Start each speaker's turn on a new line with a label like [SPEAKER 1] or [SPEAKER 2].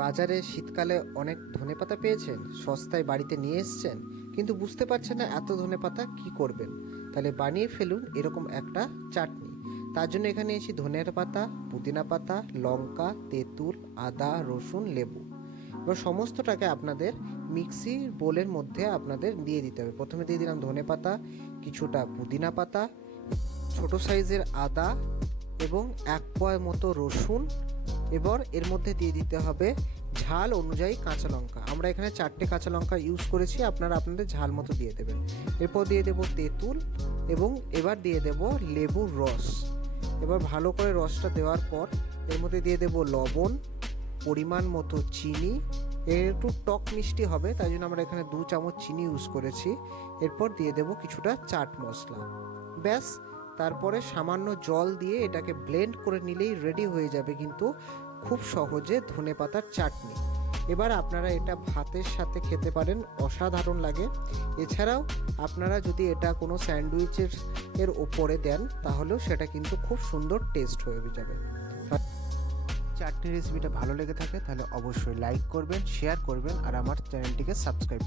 [SPEAKER 1] বাজারে শীতকালে অনেক ধনেপাতা পেয়েছেন? সস্তায় বাড়িতে নিয়ে এসছেন? কিন্তু বুঝতে পারছেন না এত ধনেপাতা কি করবেন? তাহলে বানিয়ে ফেলুন এরকম একটা চাটনি। তার জন্য এখানে নিয়েছি ধনের পাতা, পুদিনা পাতা, লঙ্কা, তেঁতুল, আদা, রসুন, লেবু। এবার সমস্তটাকে আপনাদের মিক্সির বোলের মধ্যে আপনাদের দিয়ে দিতে হবে। প্রথমে দিয়ে দিলাম ধনে পাতা, কিছুটা পুদিনা পাতা, ছোট সাইজের আদা এবং এক পয় মতো রসুন এবার এর মধ্যে দিয়ে দিতে হবে ঝাল অনুযায়ী কাঁচা লঙ্কা। আমরা এখানে চারটে কাঁচা লঙ্কা ইউজ করেছি, আপনারা আপনাদের ঝাল মতো দিয়ে দেবেন। এরপর দিয়ে দেব তেঁতুল এবং এবার দিয়ে দেব লেবুর রস। এবার ভালো করে রসটা দেওয়ার পর এর মধ্যে দিয়ে দেব লবণ, পরিমাণ মতো চিনি। এর একটু টক মিষ্টি হবে, তাই জন্য আমরা এখানে দু চামচ চিনি ইউজ করেছি। এরপর দিয়ে দেব কিছুটা চাট মশলা। ব্যাস তারপরে সামান্য জল দিয়ে এটাকে ব্লেন্ড করে নিলেই রেডি হয়ে যাবে কিন্তু খুব সহজে ধনে পাতার চাটনি। এবার আপনারা এটা ভাতের সাথে খেতে পারেন, অসাধারণ লাগে। এছাড়াও আপনারা যদি এটা কোনো স্যান্ডউইচের এর ওপরে দেন, তাহলেও সেটা কিন্তু খুব সুন্দর টেস্ট হয়ে যাবে। চাটনি রেসিপিটা ভালো লেগে থাকে, তাহলে অবশ্যই লাইক করবেন শেয়ার করবেন, আর আমার চ্যানেলটিকে সাবস্ক্রাইব